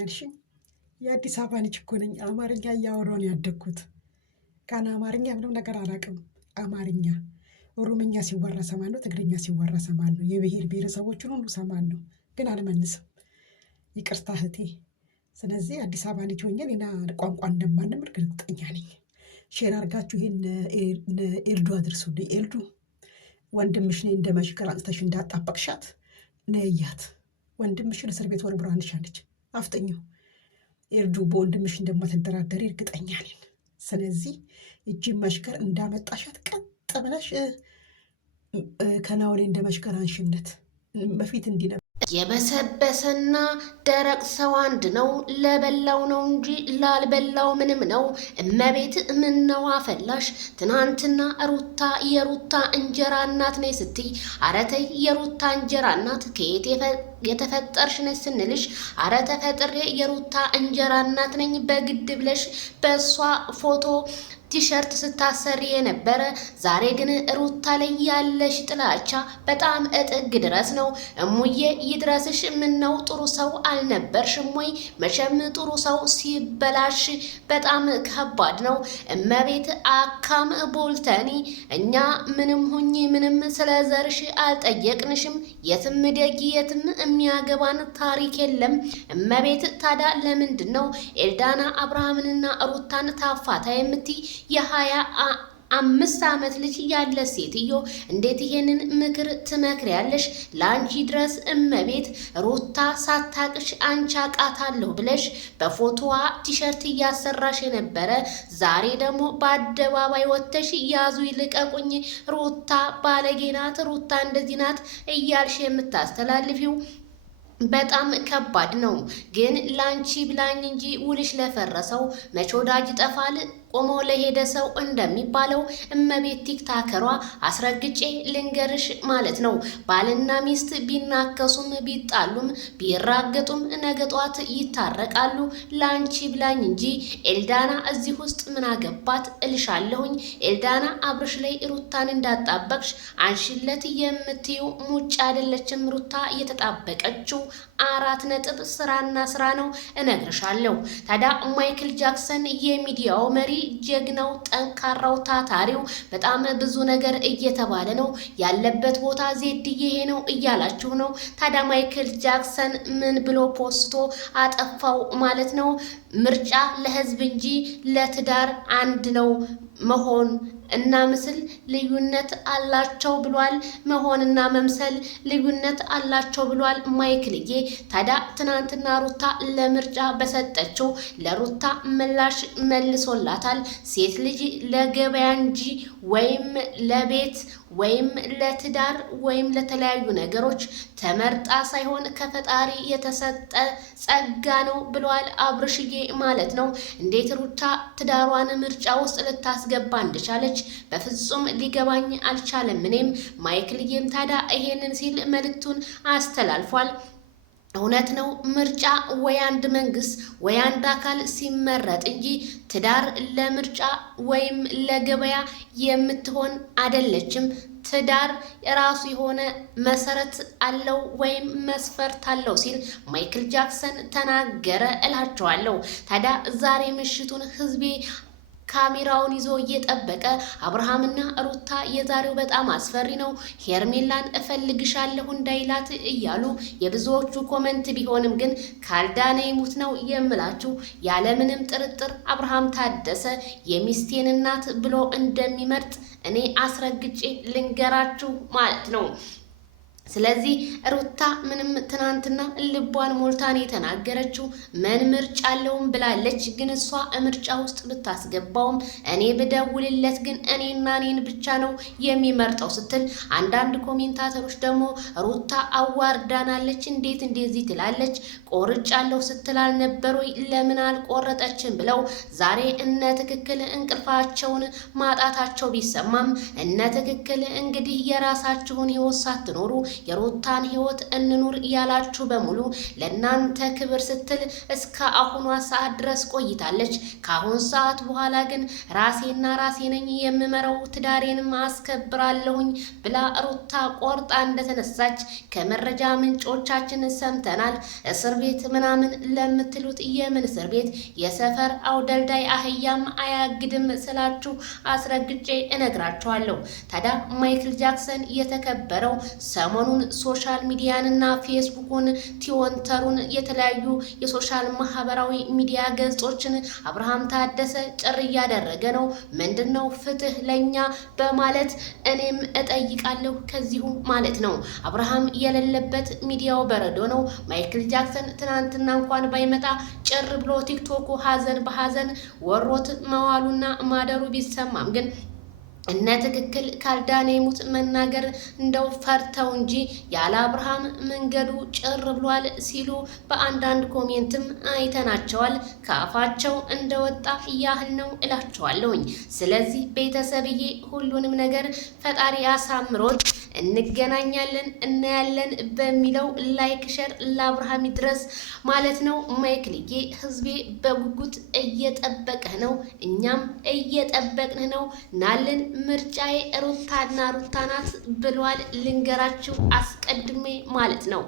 ያልሽኝ? የአዲስ አበባ ልጅ እኮ ነኝ። አማርኛ እያወራሁ ነው ያደግኩት። ካና አማርኛ ምንም ነገር አላውቅም። አማርኛ፣ ኦሮምኛ ሲወራ እሰማለሁ፣ ትግርኛ ሲወራ እሰማለሁ፣ የብሔር ብሔረሰቦችን ሁሉ እሰማለሁ፣ ግን አልመልስም። ይቅርታ እህቴ። ስለዚህ አዲስ አበባ ልጅ ሆኜ ሌላ ቋንቋ እንደማንም እርግጠኛ ነኝ። ሼር አድርጋችሁ ይሄን ኤልዱ አድርሱልኝ። ኤልዱ ወንድምሽ ነኝ እንደ መሽከር አንስተሽ እንዳጣበቅሻት ነያት። ወንድምሽን እስር ቤት ወርውራልሻለች። አፍጥኙ። ኤልዱ በወንድምሽ እንደማትደራደሪ እርግጠኛ ነኝ። ስለዚህ እጅን መሽከር እንዳመጣሻት ቀጥ ብለሽ ከናውሌ እንደ መሽከር አንሽነት በፊት እንዲነ የበሰበሰና ደረቅ ሰው አንድ ነው። ለበላው ነው እንጂ ላልበላው ምንም ነው። እመቤት ምነው አፈላሽ? ትናንትና ሩታ የሩታ እንጀራ እናት ነኝ ስትይ፣ አረተይ የሩታ እንጀራ እናት ከየት የተፈጠርሽ ነች ስንልሽ፣ አረ ተፈጥሬ የሩታ እንጀራ እናት ነኝ በግድ ብለሽ በእሷ ፎቶ ቲሸርት ስታሰሪ የነበረ፣ ዛሬ ግን ሩታ ላይ ያለሽ ጥላቻ በጣም እጥግ ድረስ ነው። እሙዬ ይድረስሽ። ምነው ጥሩ ሰው አልነበርሽም ወይ? መቼም ጥሩ ሰው ሲበላሽ በጣም ከባድ ነው። እመቤት አካም ቦልተኒ፣ እኛ ምንም ሁኚ ምንም ስለ ዘርሽ አልጠየቅንሽም። የትም ደጊ የትም የሚያገባን ታሪክ የለም። እመቤት ታዲያ ለምንድን ነው ኤልዳና አብርሃምንና ሩታን ታፋታ የምትይ? የ25 ዓመት ልጅ ያለ ሴትዮ እንዴት ይሄንን ምክር ትመክሪያለሽ? ለአንቺ ድረስ እመቤት። ሩታ ሳታቅሽ አንቺ አቃታለሁ ብለሽ በፎቶዋ ቲሸርት እያሰራሽ የነበረ፣ ዛሬ ደግሞ በአደባባይ ወጥተሽ ያዙ ይልቀቁኝ፣ ሩታ ባለጌ ናት፣ ሩታ እንደዚህ ናት እያልሽ የምታስተላልፊው በጣም ከባድ ነው። ግን ላንቺ ብላኝ እንጂ ውልሽ ለፈረሰው መቼ ወዳጅ ይጠፋል ቆሞ ለሄደ ሰው እንደሚባለው እመቤት ቲክታከሯ አስረግጬ ልንገርሽ ማለት ነው። ባልና ሚስት ቢናከሱም ቢጣሉም ቢራገጡም ነገ ጧት ይታረቃሉ። ላንቺ ብላኝ እንጂ ኤልዳና እዚህ ውስጥ ምን አገባት እልሻለሁኝ። ኤልዳና አብርሽ ላይ ሩታን እንዳጣበቅሽ አንሽለት የምትዩ ሙጭ አይደለችም። ሩታ እየተጣበቀችው 4 ነጥብ ስራና ስራ ነው እነግርሻለሁ። ታዲያ ማይክል ጃክሰን የሚዲያው መሪ፣ ጀግናው፣ ጠንካራው፣ ታታሪው በጣም ብዙ ነገር እየተባለ ነው ያለበት ቦታ ዜድዬ ይሄ ነው እያላችሁ ነው። ታዲያ ማይክል ጃክሰን ምን ብሎ ፖስቶ አጠፋው ማለት ነው? ምርጫ ለህዝብ እንጂ ለትዳር አንድ ነው መሆን እና ምስል ልዩነት አላቸው ብሏል። መሆንና መምሰል ልዩነት አላቸው ብሏል ማይክልዬ። ታዲያ ትናንትና ሩታ ለምርጫ በሰጠችው ለሩታ ምላሽ መልሶላታል። ሴት ልጅ ለገበያ እንጂ ወይም ለቤት ወይም ለትዳር ወይም ለተለያዩ ነገሮች ተመርጣ ሳይሆን ከፈጣሪ የተሰጠ ጸጋ ነው ብሏል አብርሽዬ ማለት ነው። እንዴት ሩታ ትዳሯን ምርጫ ውስጥ ልታስገባ እንደቻለች በፍጹም ሊገባኝ አልቻለም። እኔም ማይክልዬም ታዲያ ይሄንን ሲል መልእክቱን አስተላልፏል። እውነት ነው። ምርጫ ወይ አንድ መንግስት ወይ አንድ አካል ሲመረጥ እንጂ ትዳር ለምርጫ ወይም ለገበያ የምትሆን አይደለችም። ትዳር የራሱ የሆነ መሰረት አለው ወይም መስፈርት አለው ሲል ማይክል ጃክሰን ተናገረ እላቸዋለሁ። ታዲያ ዛሬ ምሽቱን ህዝቤ ካሜራውን ይዞ እየጠበቀ አብርሃምና ሩታ የዛሬው በጣም አስፈሪ ነው፣ ሄርሜላን እፈልግሻለሁ እንዳይላት እያሉ የብዙዎቹ ኮመንት ቢሆንም ግን ካልዳነ ይሙት ነው የምላችሁ። ያለምንም ጥርጥር አብርሃም ታደሰ የሚስቴን እናት ብሎ እንደሚመርጥ እኔ አስረግጬ ልንገራችሁ ማለት ነው። ስለዚህ ሩታ ምንም ትናንትና ልቧን ሞልታን የተናገረችው ምን ምርጫ አለውም ብላለች። ግን እሷ ምርጫ ውስጥ ብታስገባውም እኔ ብደውልለት ግን እኔና እኔን ብቻ ነው የሚመርጠው ስትል፣ አንዳንድ ኮሜንታተሮች ደግሞ ሩታ አዋርዳናለች፣ እንዴት እንደዚህ ትላለች? ቆርጫለሁ ስትል አልነበር ወይ? ለምን አልቆረጠችም? ብለው ዛሬ እነ ትክክል እንቅልፋቸውን ማጣታቸው ቢሰማም እነ ትክክል እንግዲህ የራሳችሁን ህይወት ሳትኖሩ የሩታን ህይወት እንኑር ያላችሁ በሙሉ ለእናንተ ክብር ስትል እስከ አሁኗ ሰዓት ድረስ ቆይታለች። ከአሁን ሰዓት በኋላ ግን ራሴና ራሴ ነኝ የምመራው ትዳሬንም አስከብራለሁኝ ብላ ሩታ ቆርጣ እንደተነሳች ከመረጃ ምንጮቻችን ሰምተናል። እስር ቤት ምናምን ለምትሉት የምን እስር ቤት? የሰፈር አውደልዳይ አህያም አያግድም ስላችሁ አስረግጬ እነግራችኋለሁ። ታዲያ ማይክል ጃክሰን የተከበረው ሰሞኑን ሶሻል ሚዲያንና ፌስቡኩን፣ ቲዊተሩን፣ የተለያዩ የሶሻል ማህበራዊ ሚዲያ ገጾችን አብርሃም ታደሰ ጭር እያደረገ ነው። ምንድነው ፍትህ ለኛ በማለት እኔም እጠይቃለሁ ከዚሁ ማለት ነው። አብርሃም የሌለበት ሚዲያው በረዶ ነው። ማይክል ጃክሰን ትናንትና እንኳን ባይመጣ ጭር ብሎ ቲክቶኩ ሀዘን በሀዘን ወሮት መዋሉና ማደሩ ቢሰማም ግን እነ ትክክል ካልዳነ ይሙት መናገር እንደው ፈርተው እንጂ ያለ አብርሃም መንገዱ ጭር ብሏል ሲሉ በአንዳንድ ኮሜንትም አይተናቸዋል። ከአፋቸው እንደወጣ ያህል ነው እላቸዋለሁኝ። ስለዚህ ቤተሰብዬ ሁሉንም ነገር ፈጣሪ አሳምሮት እንገናኛለን እናያለን በሚለው ላይክ ሸር ለአብርሃም ድረስ ማለት ነው። ማይክልዬ ህዝቤ በጉጉት እየጠበቀህ ነው፣ እኛም እየጠበቅን ነው። ናልን ምርጫዬ ሩታና ሩታ ናት ብሏል። ልንገራችሁ አስቀድሜ ማለት ነው።